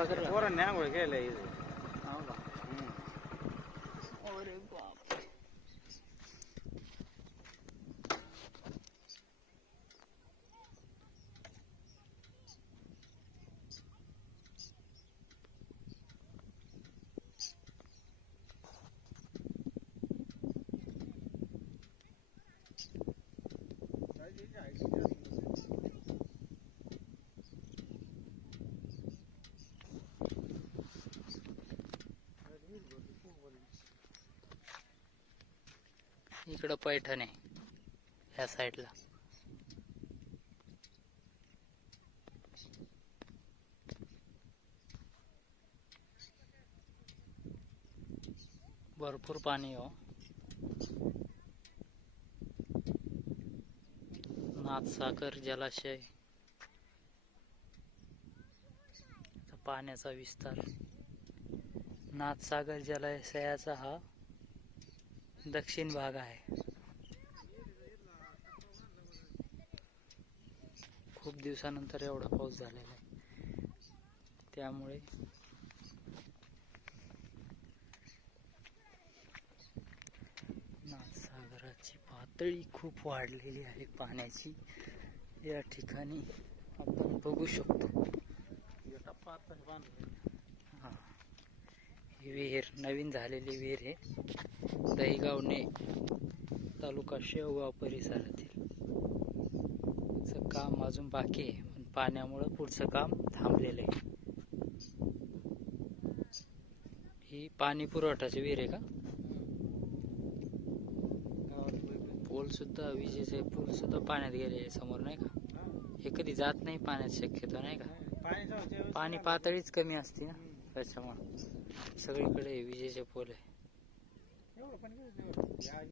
ಹೋಗಿಲ್ಲ इकडं पैठण आहे ह्या साईडला. भरपूर पाणी आहे हो. नाथसागर जलाशय. पाण्याचा विस्तार. नाथसागर जलाशयाचा हा दक्षिण भाग आहे. खूप दिवसानंतर एवढा पाऊस झालेला आहे. त्यामुळे नाथसागराची पातळी खूप वाढलेली आहे पाण्याची. या ठिकाणी आपण बघू शकतो. हा ही विहीर नवीन झालेली विहीर आहे दहीगावने तालुका शेवगाव परिसरातील. चं काम अजून बाकी आहे पण पाण्यामुळं पुढचं काम थांबलेलं आहे. ही पाणी पुरवठ्याची विहीर आहे का? पोल सुद्धा विजेचे पोल सुद्धा पाण्यात गेले समोर नाही का? हे कधी जात नाही पाण्यात शक्यतो नाही का? पाणी पातळीच कमी असते ना. त्याच्यामुळे सगळीकडे विजेचे पोल आहे.